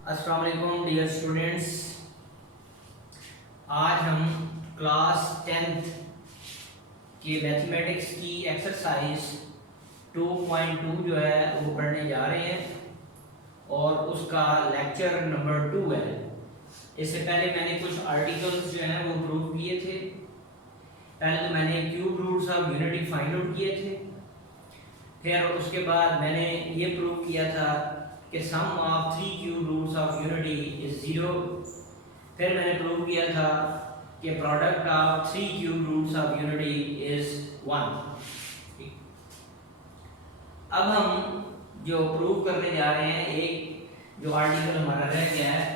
अस्सलाम वालेकुम dear students. आज हम क्लास 10th की मैथमेटिक्स की एक्सरसाइज 2.2 जो है वो पढ़ने जा रहे हैं और उसका लेक्चर नंबर 2 है। इससे पहले मैंने कुछ आर्टिकल्स जो हैं वो प्रूव किए थे। पहले तो मैंने cube roots of unity find out किए थे, फिर उसके बाद मैंने ये प्रूव किया था कि sum of 3 cube roots of unity is 0। फिर मैंने प्रूव किया था कि product of 3 cube roots of unity is 1। अब हम जो प्रूव करने जा रहे हैं, एक जो आर्टिकल हमारा रह गया है,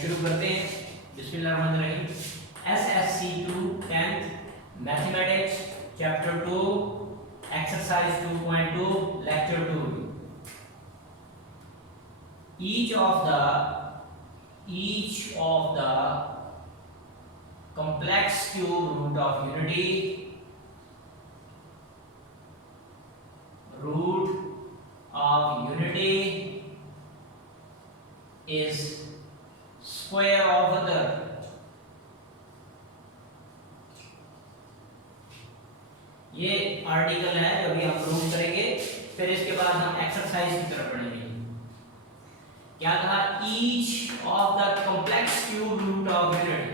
शुरू करते हैं। बिस्मिल्लाहिर्रहमानिर्रहीम। SSC2 10th mathematics chapter 2 exercise 2.2 lecture 2। each of the complex cube root of unity is square of other। ये आर्टिकल है जो अभी हम प्रूव करेंगे, फिर इसके बाद हम एक्सरसाइज की तरफ बढ़ेंगे। क्या कहा? Each of the complex cube root of unity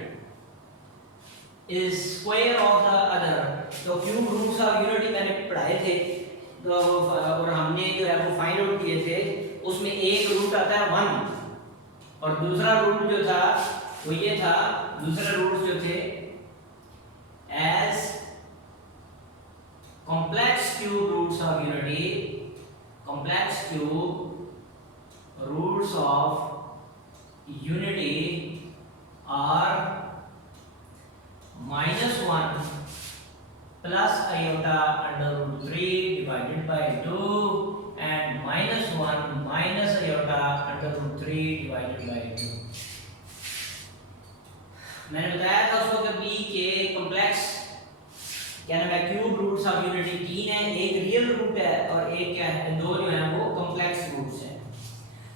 is square of the other. तो क्यूब रूट्स ऑफ यूनिटी मैंने पढ़ाए थे तो और हमने जो है वो फाइंड आउट किए थे। उसमें एक रूट आता है 1 और दूसरा रूट जो था वो ये था। दूसरे रूट्स जो थे as complex cube roots of unity, complex cube roots of unity are -1 plus iota under root 3 divided by 2 and -1 minus iota under root 3 divided by 2। मैंने बताया था उसको कि b के कॉम्प्लेक्स क्या नाम है, क्यूब रूट्स ऑफ यूनिटी 3 है, एक रियल रूट है और एक क्या है, दो जो है वो कॉम्प्लेक्स रूट्स हैं।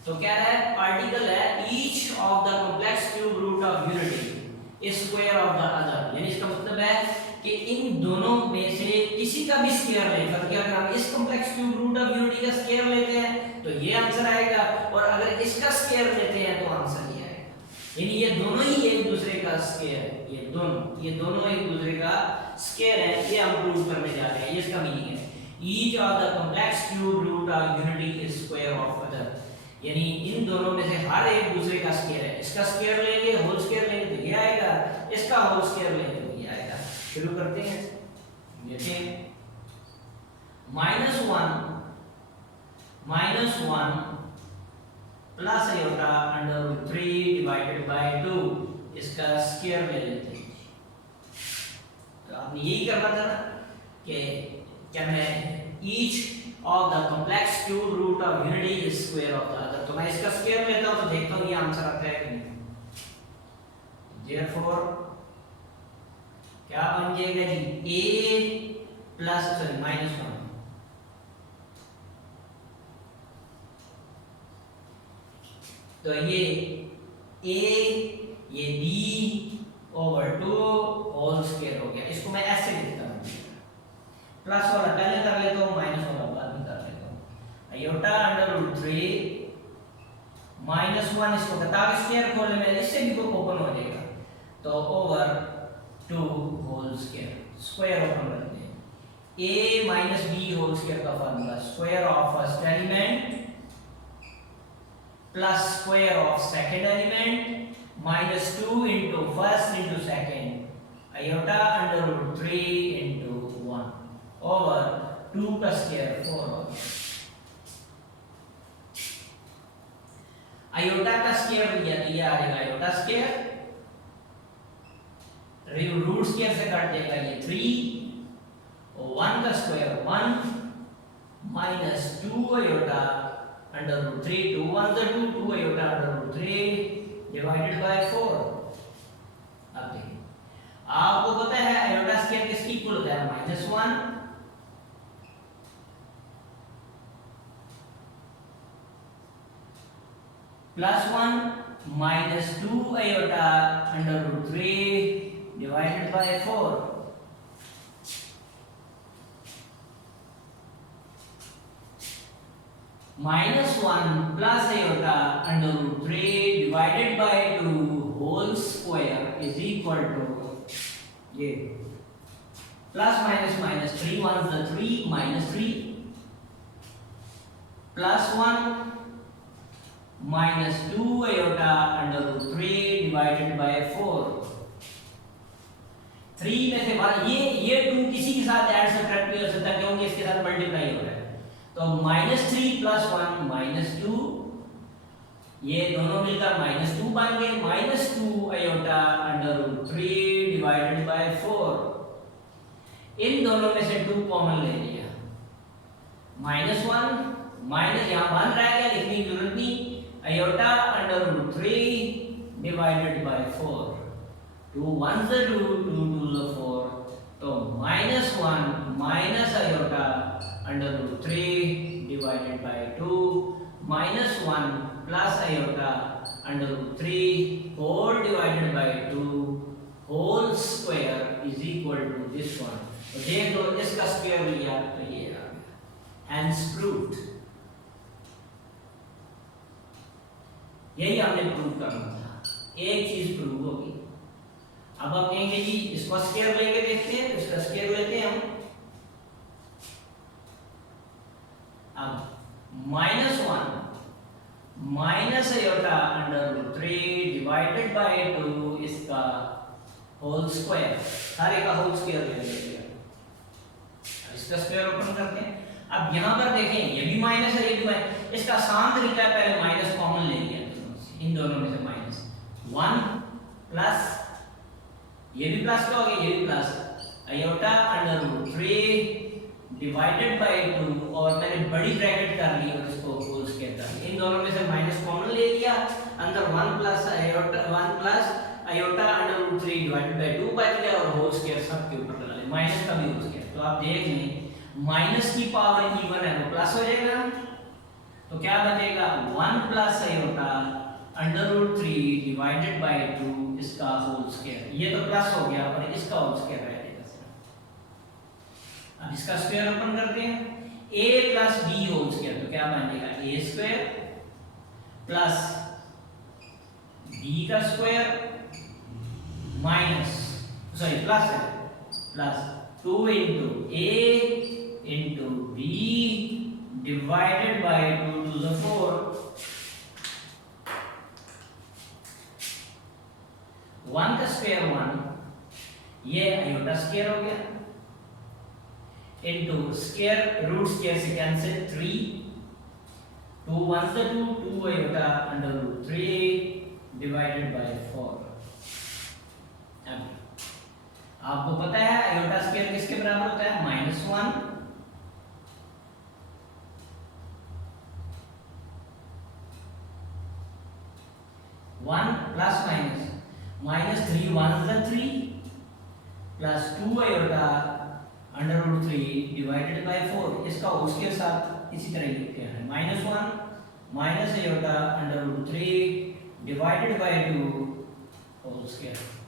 तो क्या है, आर्टिकल है each of the complex cube root of unity is square of the other. यानी इसका मतलब है कि इन दोनों में से किसी का भी स्क्वायर लें। मतलब अगर हम इस complex cube root of unity का स्क्वायर लेते हैं तो ये आंसर आएगा, और अगर इसका स्क्वायर लेते हैं तो आंसर ये आएगा। यानी ये दोनों ही एक दूसरे का स्क्वायर है। ये दोनों एक दूसरे का स्क्वायर है। ये हम प्रूव करने जा रहे हैं। ये इसका मीनिंग है each of the complex cube root of unity is square of other. यानी इन दोनों में से हर एक दूसरे का स्क्वायर है। इसका स्क्वायर लेंगे, होल स्क्वायर लेंगे तो ये आएगा, इसका होल स्क्वायर लेंगे तो ये आएगा। शुरू करते हैं। देखिए -1 plus iota under root 3 divided by 2, इसका स्क्वायर ले लेते हैं। तो आपने यही करना था ना कि क्या है, each of the complex cube root of unity is square of the other. तो मैं इसका स्क्वायर लेता हूं तो देखता हूं ये आंसर आता है कि नहीं। देयरफॉर क्या बन जाएगा जी, a प्लस -1 तो ये a ये b ओवर 2 होल स्क्वायर हो गया। इसको मैं ऐसे लिखता हूँ, प्लस वाला पहले कर लेता हूँ, माइनस वाला बाद में कर लेता हूँ। आयोटा अंडर रूट 3 -1, इसको किताब स्क्वायर खोलने में इससे भी वो ओपन हो जाएगा, तो over 2 whole square. Square open करते हैं। a minus b whole square का formula square of first element plus square of second element minus 2 into first into second iota under root 3 into 1 over 2 का square 4 होगा। Iota का square लिया तो ये आ जाएगा आयोटा स्क्वायर, रूट स्क्वायर से कट जाएगा ये 3 और 1 का square 1 minus 2 iota under root 3, 2 1 2 iota under root 3 divided by 4। अब देखिए आपको पता है आयोटा स्क्वायर किसकी इक्वल होता है, -1 plus 1 minus 2 iota under root 3 divided by 4 minus 1 plus iota under root 3 divided by 2 whole square is equal to ये plus minus minus 3 1 is 3 minus 3 plus 1 minus 2 iota under root 3 divided by 4 3 में से बाहर ये 2 किसी के साथ add subtract भी हो सकता है क्योंकि इसके साथ मल्टीप्लाई हो रहा है तो -3 प्लस 1 -2 ये दोनों मिलकर -2 बन गए -2 iota under root 3 divided by 4 इन दोनों में से 2 कॉमन ले लिया -1 माइनस यहाँ बन रहा है लिखने की जरूरत नहीं iota under root 3 divided by 4 2 1 से 2 2 2 से 4 तो -1 minus iota under root 3 divided by 2 -1 plus iota under root 3 whole divided by 2 whole square is equal to this one तो देख लो इसका स्क्वायर लिया तो ये आ गया हेंस प्रूव्ड यही हमने प्रूव करना था एक चीज प्रूव होगी अब आप कहेंगे जी इसको स्क्वायर लेके देखते हैं इसका स्क्वायर लेते हैं हम अब -1 minus iota under root 3 divided by 2 इसका होल स्क्वायर सारे का होल स्क्वायर ले लेंगे इसका स्क्वायर ओपन करते हैं अब यहां पर देखें ये भी माइनस है ये भी माइनस इसका आसान तरीका है पहले माइनस कॉमन ले लिया इन दोनों में से माइनस 1 प्लस ये भी प्लस का हो गया ये भी plus iota under root 3 divided by 2 और मैंने बड़ी ब्रैकेट कर ली और इसको होल स्क्वायर कर लिया इन दोनों में से माइनस कॉमन ले लिया अंदर 1 plus iota under root 3 divided by 2 बच गया और होल स्क्वायर सब के ऊपर लगा ले माइनस का भी होल स्क्वायर तो आप देख लें माइनस की पावर इवन है तो प्लस हो जाएगा तो क्या बचेगा 1 plus iota under root 3 divided by 2 इसका होल स्क्वायर ये तो प्लस हो गया और इसका होल स्क्वायर रह जाएगा अब इसका स्क्वायर ओपन करते हैं a plus b whole square तो क्या बन जाएगा a स्क्वायर प्लस b का स्क्वायर माइनस सॉरी प्लस है plus 2 into a into b divided by 2 to the 4 1 का स्क्वायर 1 ये आयोटा स्क्वायर हो गया इनटू स्क्वायर रूट स्क्वायर से कैंसिल 3 2 1 से 2 2 iota under root 3 divided by 4 आपको पता है आयोटा स्क्वायर किसके बराबर होता है -1 1 plus minus -3 1 is 3 plus 2 iota under root 3 divided by 4 इसका उसके साथ इसी तरह लिखते हैं -1 minus iota under root 3 divided by 2 whole square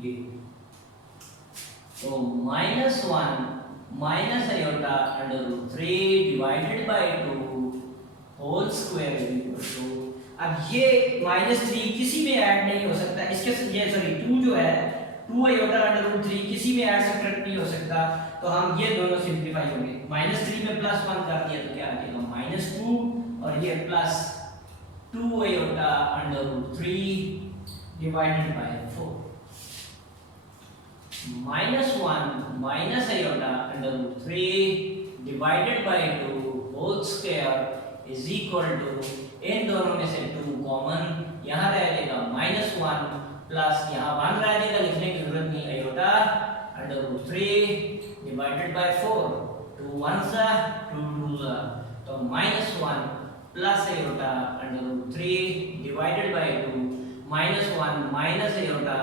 ये तो -1 minus iota under root 3 divided by 2 whole square equal to अब ये -3 किसी में ऐड नहीं हो सकता इसके ये सॉरी 2 जो है 2 आयोटा अंडर रूट 3 किसी में ऐड सब्ट्रैक्ट नहीं हो सकता तो हम ये दोनों सिंपलीफाई होंगे -3 में +1 कर दिया तो क्या आ जाएगा -2 और ये plus 2 iota under root 3 divided by 4 -1 minus iota under root 3 divided by 2 whole square is equal to इन दोनों में से 2 कॉमन यहाँ रह जाएगा -1 प्लस यहाँ 1 रह जाएगा लिखने की जरूरत नहीं iota under root 3 divided by 4 2 1 सा 2 2 सा तो -1 plus iota under root 3 divided by 2 -1 minus iota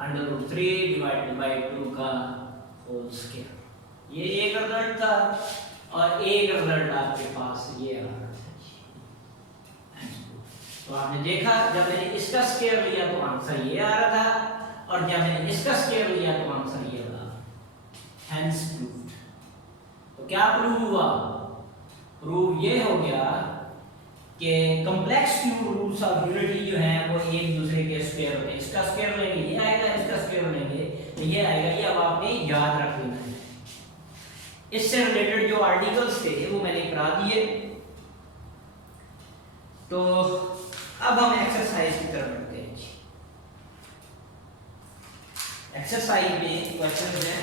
under root 3 divided by 2 का होल स्क्वायर ये एक रिजल्ट था और एक रिजल्ट आपके पास ये आ रहा था। तो आपने देखा जब मैंने इसका स्क्वायर लिया तो आंसर ये आ रहा था और जब मैंने इसका स्क्वायर लिया तो आंसर ये आ रहा। Hence proved. तो क्या प्रूव हुआ? प्रूव ये हो गया कि complex cube roots of unity जो हैं वो एक दूसरे के स्क्वायर होते हैं। इसका स्क्वायर लेंगे ये आएगा, इसका स्क्वायर लेंगे तो ये आएगा। ये अब आपने याद रख लेना है। इससे रिलेटेड जो आर्टिकल्स थे वो मैंने करा दिए। तो अब हम एक्सरसाइज की तरफ बढ़ते हैं। एक्सरसाइज में क्वेश्चन है,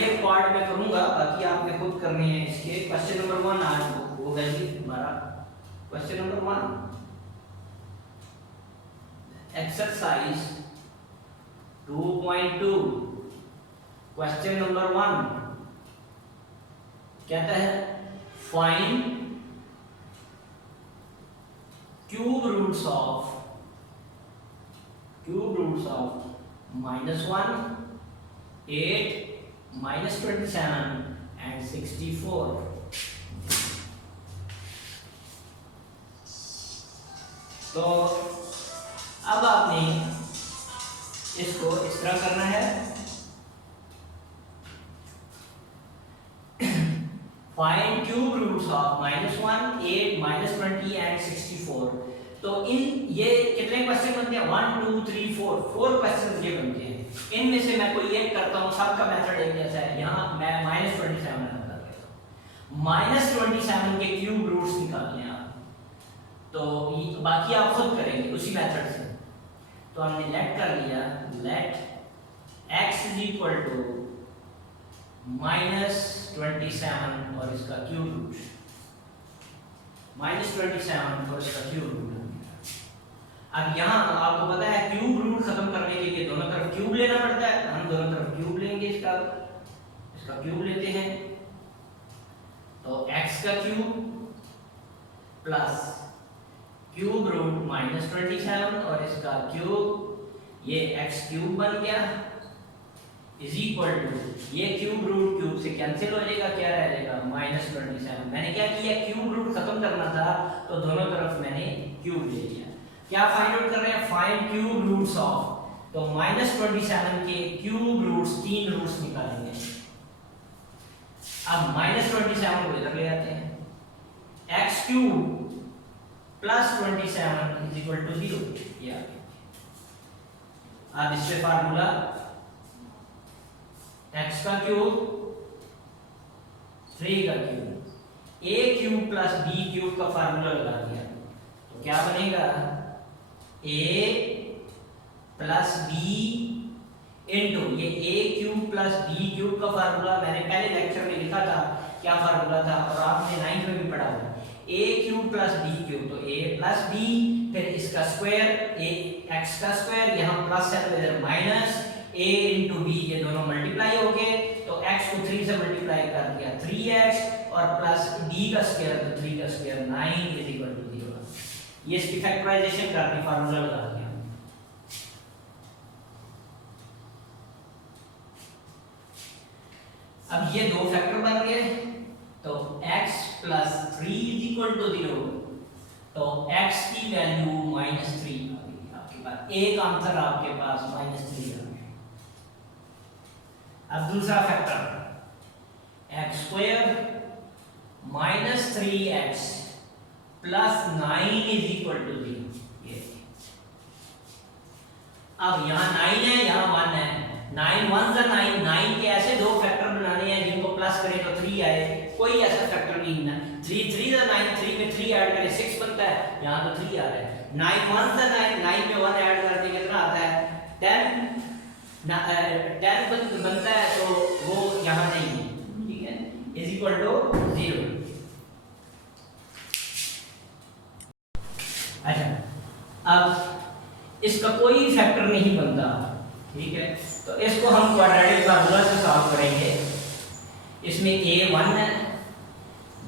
एक पार्ट में करूंगा, बाकी आपने खुद करने हैं इसके। क्वेश्चन नंबर 1 आज वो वैसे हमारा question number 1, exercise 2.2 question number 1 कहता है find cube roots of -1, 8, -27 and 64। तो अब आपने इसको इस तरह करना है। Find cube roots of -1, 8, -20 and 64। तो इन ये कितने क्वेश्चन बनते हैं? 1 2 3 4 क्वेश्चन ये बनते हैं। इनमें से मैं कोई एक करता हूँ, सबका मेथड एक जैसा है। यहाँ मैं -27 कर लेता हूँ। -27 के क्यूब रूट्स निकालने हैं आप, तो बाकी आप खुद करेंगे उसी मेथड से। तो हमने लेट कर लिया, लेट x = -27 और इसका क्यूब रूट, -27 और इसका क्यूब रूट। अब यहाँ आपको पता है क्यूब रूट खत्म करने के लिए दोनों तरफ क्यूब लेना पड़ता है। हम दोनों तरफ क्यूब लेंगे, इसका क्यूब लेते हैं। तो x का क्यूब प्लस क्यूब रूट -27 और इसका क्यूब, ये x क्यूब बन गया, इज इक्वल टू ये क्यूब रूट क्यूब से कैंसिल हो जाएगा, क्या रह जाएगा? -27। मैंने क्या किया? क्यूब रूट खत्म करना था तो दोनों तरफ मैंने क्यूब ले लिया। क्या फाइंड आउट कर रहे हैं? फाइंड क्यूब रूट्स ऑफ, तो -27 के क्यूब रूट्स, 3 रूट्स निकालेंगे। अब -27 को इधर ले आते हैं, x cube plus 27 is equal to 0। ये आ गया। अब इससे फार्मूला x का क्यूब 3 का cube, a cube plus b cube का फार्मूला लगा दिया तो क्या बनेगा? a प्लस b इंटू ये a cube plus b cube का फार्मूला मैंने पहले लेक्चर में लिखा था, क्या फार्मूला था और आपने 9th में भी पढ़ा था। a cube plus b cube, तो a प्लस b, फिर इसका स्क्वायर, a x का स्क्वायर, यहाँ प्लस है तो इधर माइनस, a इंटू b, ये दोनों मल्टीप्लाई हो गए तो x को 3 से मल्टीप्लाई कर दिया 3x और प्लस b का स्क्वायर, तो 3 का स्क्वायर 9 इज इक्वल टू 0। ये इसकी फैक्टराइजेशन करके फार्मूला लगा दिया। अब ये दो फैक्टर बन गए तो x plus 3 is equal to 0, तो x की वैल्यू -3 आ गई आपके पास। एक आंसर आपके पास -3 आ गया। अब दूसरा factor x square minus 3x plus 9 is equal to 0। ये अब यहाँ 9 है, यहाँ 1 है, 9 1 जा 9, 9 के ऐसे दो फैक्टर बनाने हैं जिनको प्लस करें तो 3 आए। कोई ऐसा फैक्टर नहीं है। 3 3 जा 9, 3 में 3 ऐड करें 6 बनता है, यहाँ तो 3 आ रहा है। 9 1 जा 9, 9 में 1 ऐड करते कितना आता है? 10 बनता है, तो वो यहाँ नहीं है, ठीक है, इज इक्वल टू 0। अच्छा, अब इसका कोई फैक्टर नहीं बनता, ठीक है, तो इसको हम क्वाड्रेटिक फार्मूला से सॉल्व करेंगे। इसमें a 1 है,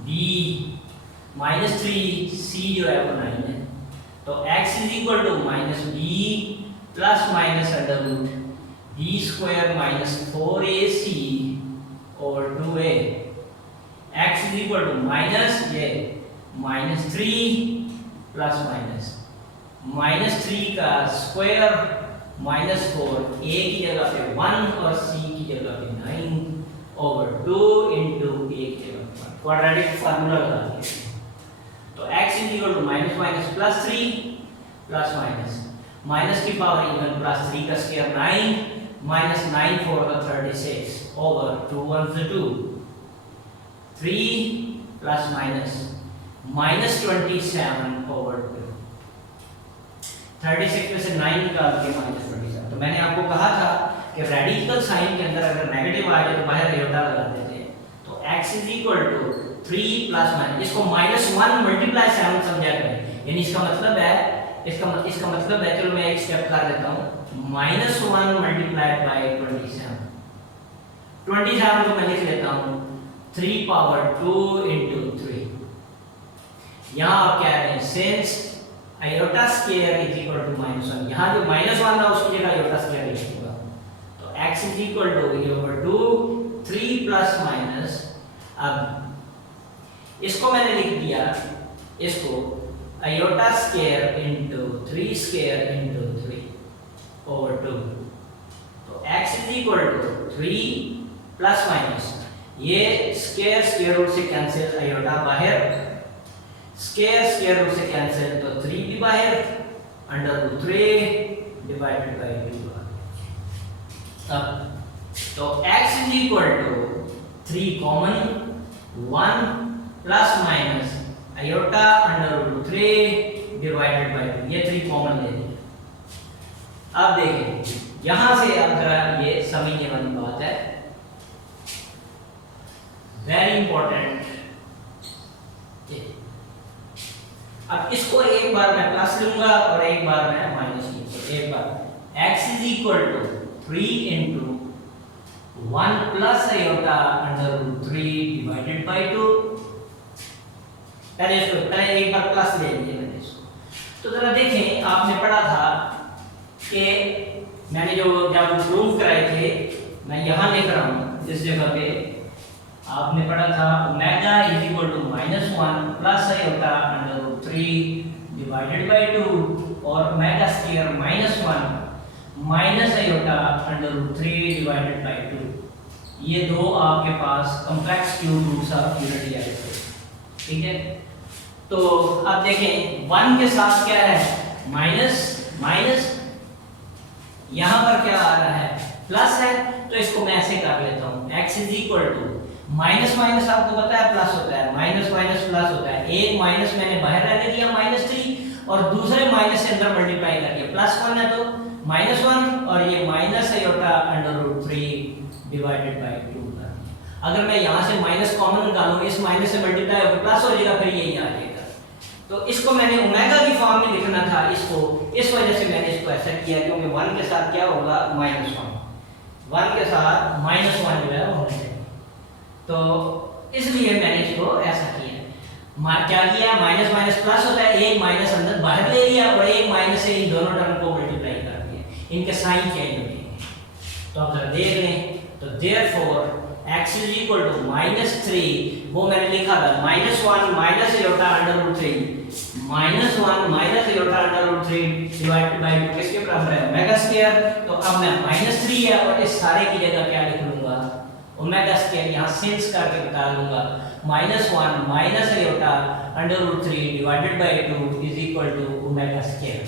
b -3, c जो है वो 9 है, तो x is equal to -b plus minus under root b square -4ac और 2 इक्वल टू माइनस ये -3 प्लस -3 का स्क्वायर -4, a की जगह पे 1 और c की जगह पे 9/2 इंटू a की जगह पे 1, क्वाड्रेटिक फार्मूला लगा दिया। तो x is equal to minus plus 3 plus minus की पावर इवन प्लस 3 का स्क्वायर 9 -9 4 का 36 ओवर 2 1 से 2 3 प्लस -27 ओवर 2। 36 में से 9 निकाल के -27। तो मैंने आपको कहा था कि रेडिकल साइन के अंदर अगर नेगेटिव आ जाए तो बाहर आयोटा लगा देते हैं। तो x is equal to 3 plus इसको -1 मल्टीप्लाई 7 समझा करें, यानी इसका मतलब है चलो मैं एक स्टेप कर देता हूं, -1 मल्टीप्लाइड बाय 27 को मैं लिख लेता हूं 3 पावर 2 इंटू 3। यहां आप कह रहे हैं since iota square is equal to -1, यहां जो -1 था उसकी जगह आयोटा स्क्वायर लिख दूंगा। तो x is equal to /2 3 plus minus, अब इसको मैंने लिख दिया, इसको iota square into 3 square into 3 over 2। तो x is equal to 3 plus minus, ये स्क्वायर रूट से कैंसिल, आयोटा बाहर, स्क्वायर रूट से कैंसिल तो 3 भी बाहर, √3 डिवाइडेड बाय 2। अब तो x is equal to 3 common 1 plus minus iota √3 divided by 2, ये 3 कॉमन ले लें। अब देखिए यहां से अब जरा ये समझने वाली बात है, वेरी इंपॉर्टेंट। अब इसको एक बार मैं प्लस लूंगा और एक बार मैं माइनस लूंगा। एक बार x is equal to 3 into 1 plus iota √3 divided by 2। पहले एक बार प्लस ले लीजिए मैंने इसको। तो जरा देखें, आपने पढ़ा था कि मैंने जो जब प्रूफ कराए थे, मैं यहां लिख रहा हूं इस जगह पे, आपने पढ़ा था omega is equal to -1 plus iota √3 divided by 2 और omega square -1 minus iota √3 divided by 2। ये दो आपके पास complex cube roots of unity आए थे, ठीक है। तो अब देखें 1 के साथ क्या है, माइनस, यहां पर क्या आ रहा है, प्लस है, तो इसको मैं ऐसे कर लेता हूं, x is equal to minus आपको पता है प्लस होता है, माइनस प्लस होता है, एक माइनस मैंने बाहर रहने दिया -3 और दूसरे माइनस से अंदर मल्टीप्लाई कर दिया, +1 है तो -1 और ये माइनस आयोटा √3 डिवाइडेड बाय 2 कर दिया। अगर मैं यहां से माइनस कॉमन निकालूं, इस माइनस से मल्टीप्लाई होकर प्लस हो जाएगा, फिर यही आ जाएगा। तो इसको मैंने ओमेगा की फॉर्म में लिखना था इसको, इस वजह से मैंने इसको ऐसा किया, क्योंकि 1 के साथ क्या होगा, -1 के साथ -1 जो है होना चाहिए। तो इसलिए मैंने इसको ऐसा किया। क्या किया, माइनस प्लस होता है, एक माइनस अंदर बाहर ले लिया और एक माइनस से इन दोनों टर्म को मल्टीप्लाई कर दिया, इनके साइन चेंज हो जाएंगे। तो आप जरा देख लें, तो therefore x is equal to -3, वो मैंने लिखा था -1 minus iota √3 -1 minus iota √3 divided by 2 किसके बराबर है, ओमेगा स्क्वायर। तो अब मैं -3 है और इस सारे की जगह क्या लिख लूंगा, ओमेगा स्क्वायर, यहां सिंस करके बता दूंगा, -1 minus iota √3 divided by 2 is equal to omega square.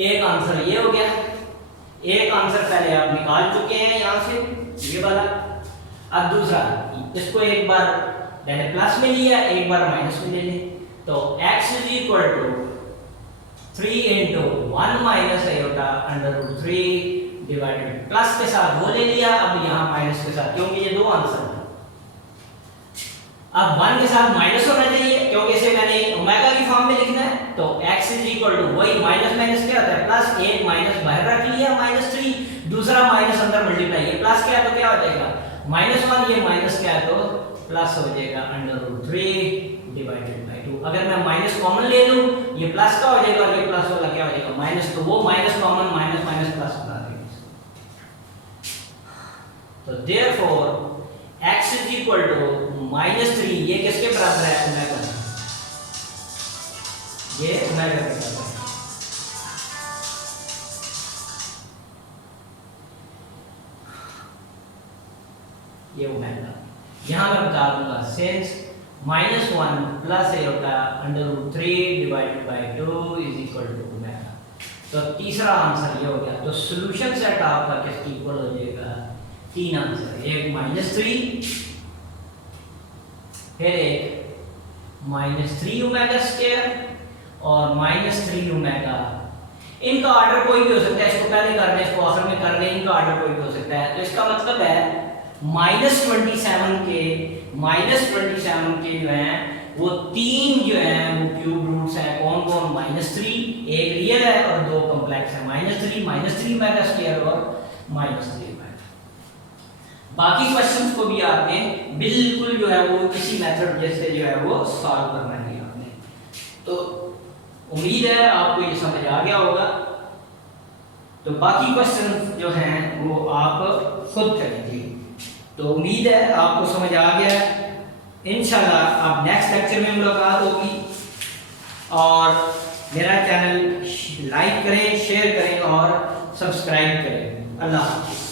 एक आंसर ये हो गया, एक आंसर पहले आप निकाल चुके हैं यहां से, ये वाला। अब दूसरा, इसको एक बार मैंने प्लस में लिया, एक बार माइनस में ले ले, तो x is equal to 3 into 1 minus iota √3 divided, plus के साथ वो ले लिया, अब यहाँ माइनस के साथ, क्योंकि ये दो आंसर है। अब 1 के साथ माइनस होना चाहिए, क्योंकि इसे मैंने ओमेगा की फॉर्म में लिखना है। तो x इज इक्वल टू वही माइनस क्या होता है, प्लस, एक माइनस बाहर रख लिया -3, दूसरा माइनस अंदर मल्टीप्लाई, ये प्लस क्या है तो क्या हो जाएगा, -1, ये माइनस क्या है तो प्लस हो जाएगा √3 डिवाइडेड बाय 2। अगर मैं माइनस कॉमन ले लूं, ये प्लस का हो जाएगा और ये प्लस वाला क्या हो जाएगा, माइनस, तो वो माइनस कॉमन, माइनस प्लस बना देगा। तो therefore x is equal to -3, ये किसके बराबर है? ओमेगा, ये ओमेगा के बराबर है। ये ओमेगा यहां मैं बता दूंगा सिंस -1 प्लस a होता है √3 divided by 2 is equal to omega. तो तीसरा आंसर ये हो गया। तो सॉल्यूशन सेट आपका किसके इक्वल हो जाएगा? 3 आंसर, एक -3, फिर एक -3 ओमेगा स्क्वायर और -3 ओमेगा। इनका ऑर्डर कोई भी हो सकता है, इसको पहले कर लें, इसको आखिर में कर लें, इनका ऑर्डर कोई भी हो सकता है। तो इसका मतलब है -27 के जो हैं वो 3 जो हैं वो क्यूब रूट्स हैं। कौन कौन? -3, एक रियल है और 2 कॉम्प्लेक्स है। -3 ओमेगा स्क्वायर और -3 ओमेगा। बाकी क्वेश्चंस को भी आपने बिल्कुल जो है वो इसी मेथड जैसे जो है वो सॉल्व करना है आपने। तो उम्मीद है आपको ये समझ आ गया होगा। तो बाकी क्वेश्चंस जो हैं वो आप खुद करेंगे। तो उम्मीद है आपको समझ आ गया है। इंशाल्लाह आप नेक्स्ट लेक्चर में मुलाकात होगी। और मेरा चैनल लाइक करें, शेयर करें और सब्सक्राइब करें। अल्लाह हाफ़िज़।